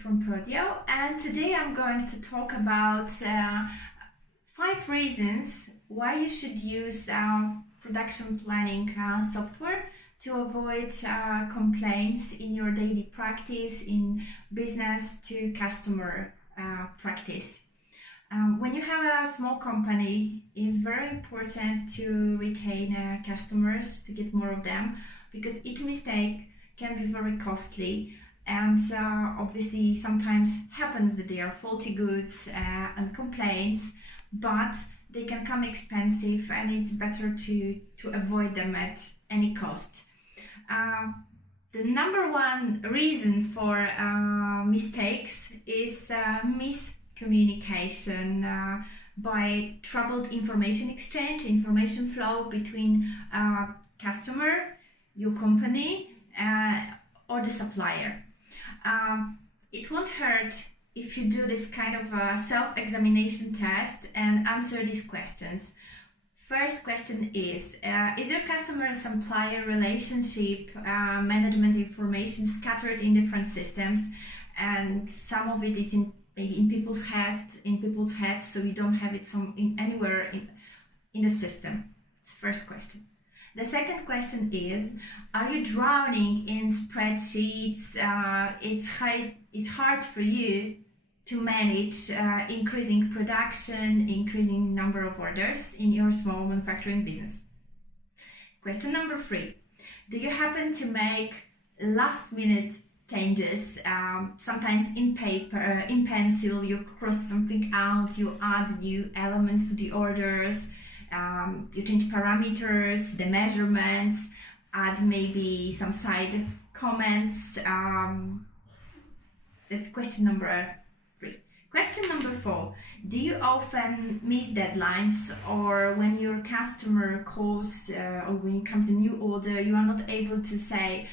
from Prodio, and today I'm going to talk about 5 reasons why you should use production planning software to avoid complaints in your daily practice, in business to customer practice. When you have a small company, it's very important to retain customers, to get more of them, because each mistake can be very costly, and obviously sometimes happens that they are faulty goods and complaints, but they can come expensive, and it's better to avoid them at any cost. The number one reason for mistakes is miscommunication by troubled information exchange, information flow between customer, your company, or the supplier. It won't hurt if you do this kind of a self-examination test and answer these questions. First question is your customer and supplier relationship management information scattered in different systems, and some of it is maybe in people's heads, so you don't have it anywhere in the system? It's the first question. The second question is, are you drowning in spreadsheets? It's hard for you to manage increasing production, increasing number of orders in your small manufacturing business. Question number 3, do you happen to make last minute changes? Sometimes in paper, in pencil, you cross something out, you add new elements to the orders, you change parameters, the measurements, add maybe some side comments. That's question number 3. Question number 4, do you often miss deadlines, or when your customer calls or when it comes a new order, you are not able to say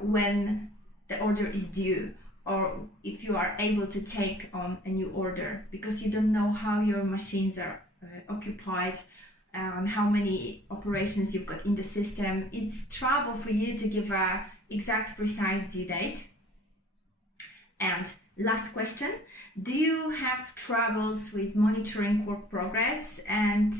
when the order is due, or if you are able to take on a new order, because you don't know how your machines are occupied and how many operations you've got in the system. It's trouble for you to give a exact precise due date. And last question, do you have troubles with monitoring work progress? And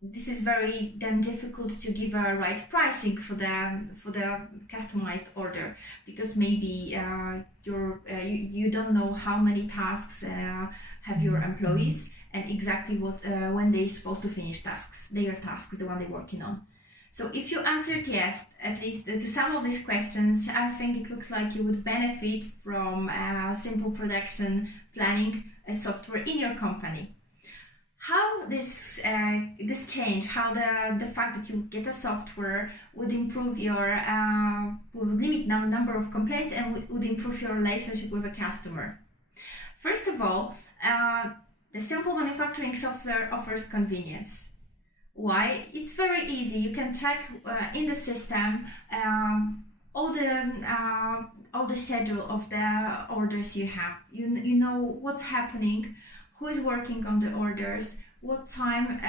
this is very then difficult to give a right pricing for the customized order, because maybe you don't know how many tasks have your employees, and exactly when they're supposed to finish their tasks, the one they're working on. So if you answered yes, at least to some of these questions, I think it looks like you would benefit from simple production planning software in your company. How this change, how the fact that you get a software would improve would limit the number of complaints and would improve your relationship with a customer. First of all, the simple manufacturing software offers convenience. Why? It's very easy. You can check in the system all the schedule of the orders you have. You know what's happening, who is working on the orders, what time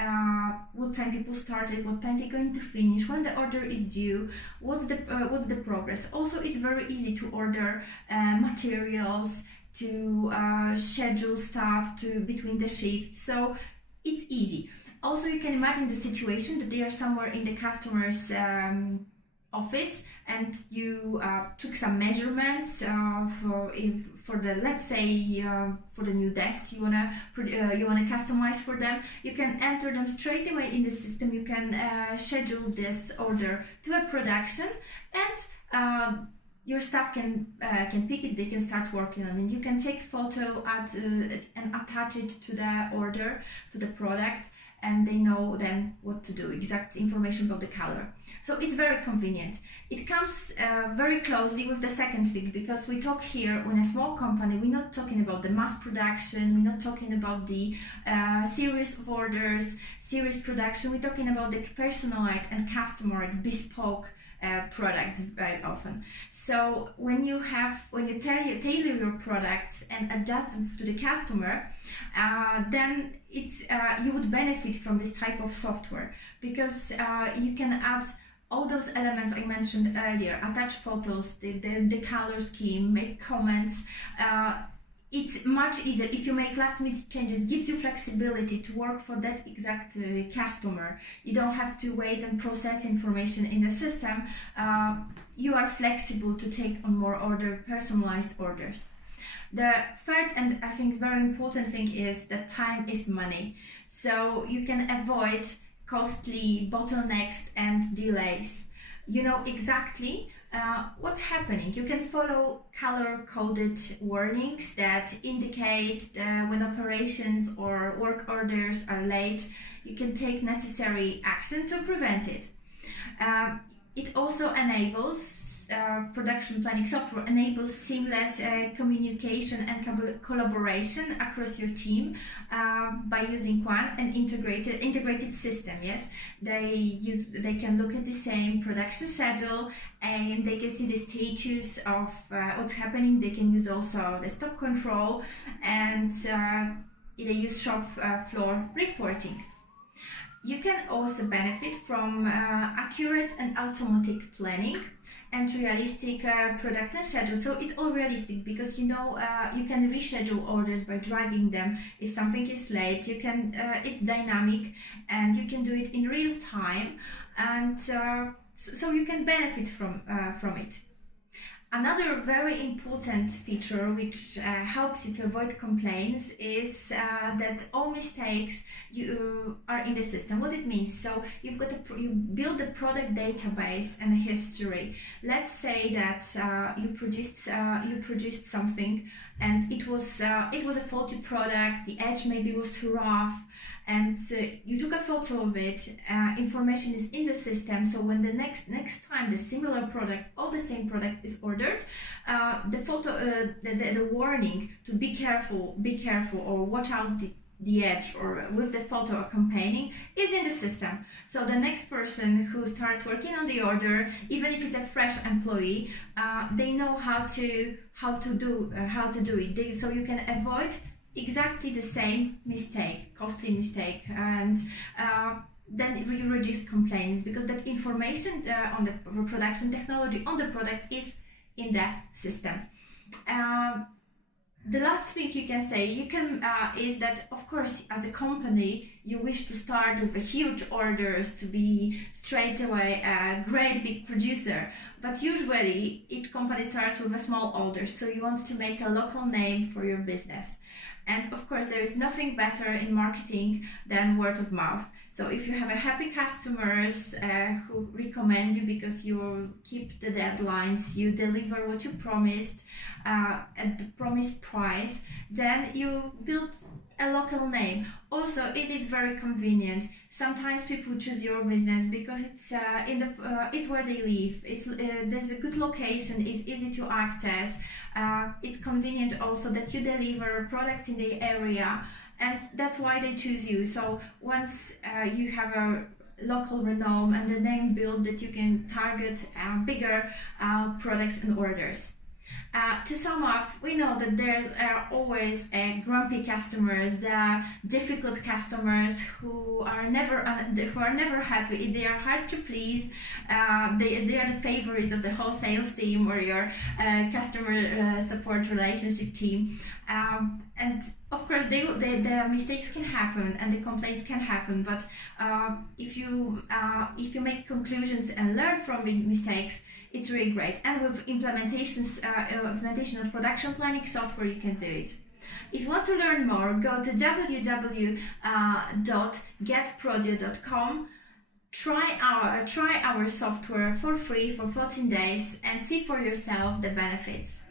people started, what time they're going to finish, when the order is due, what's the progress. Also, it's very easy to order materials, to schedule stuff between the shifts, so it's easy. Also, you can imagine the situation that they are somewhere in the customer's office, and you took some measurements for the, let's say, for the new desk you wanna customize for them. You can enter them straight away in the system. You can schedule this order to a production, and your staff can pick it. They can start working on it. You can take photo and attach it to the order, to the product, and they know then what to do, exact information about the color. So it's very convenient. It comes very closely with the second thing, because we talk here, when a small company, we're not talking about the mass production, we're not talking about the series of orders, series production, we're talking about the personalized and customized bespoke products very often. So when you tailor your products and adjust them to the customer, then you would benefit from this type of software, because you can add all those elements I mentioned earlier, attach photos, the color scheme, make comments. It's much easier if you make last minute changes. Gives you flexibility to work for that exact customer. You don't have to wait and process information in the system. You are flexible to take on more personalized orders. The third and I think very important thing is that time is money. So you can avoid costly bottlenecks and delays. You know exactly what's happening. You can follow color-coded warnings that indicate when operations or work orders are late. You can take necessary action to prevent it. It also enables production planning software enables seamless communication and collaboration across your team by using an integrated system. Yes, they can look at the same production schedule and they can see the status of what's happening. They can use also the stock control and they use shop floor reporting. You can also benefit from accurate and automatic planning and realistic production schedule. So it's all realistic because you know you can reschedule orders by dragging them. If something is late, you can. It's dynamic and you can do it in real time, and so you can benefit from it. Another very important feature which helps you to avoid complaints is that all mistakes are in the system. What it means? So you build a product database and a history. Let's say that you produced something and it was a faulty product. The edge maybe was too rough. And you took a photo of it, information is in the system, so when the next time the similar product or the same product is ordered, the photo, the warning to be careful or watch out the edge or with the photo accompanying is in the system. So the next person who starts working on the order, even if it's a fresh employee, they know how to do it. So you can avoid exactly the same costly mistake, and then you reduce complaints because that information on the production technology on the product is in the system. The last thing you can say is that, of course, as a company, you wish to start with huge orders to be straight away a great big producer. But usually, each company starts with a small order, so you want to make a local name for your business. And of course, there is nothing better in marketing than word of mouth. So if you have a happy customers who recommend you because you keep the deadlines, you deliver what you promised at the promised price, then you build a local name. Also, it is very convenient. Sometimes people choose your business because it's where they live. There's a good location. It's easy to access. It's convenient also that you deliver products in the area, and that's why they choose you. So once you have a local renown and the name built, that you can target bigger products and orders. To sum up, we know that there are always grumpy customers, there are difficult customers who are never happy. They are hard to please. They are the favorites of the whole sales team or your customer support relationship team. And of course, the mistakes can happen and the complaints can happen. But if you make conclusions and learn from the mistakes, it's really great. And with implementation of production planning software, you can do it. If you want to learn more, go to www.getprodio.com. Try our software for free for 14 days and see for yourself the benefits.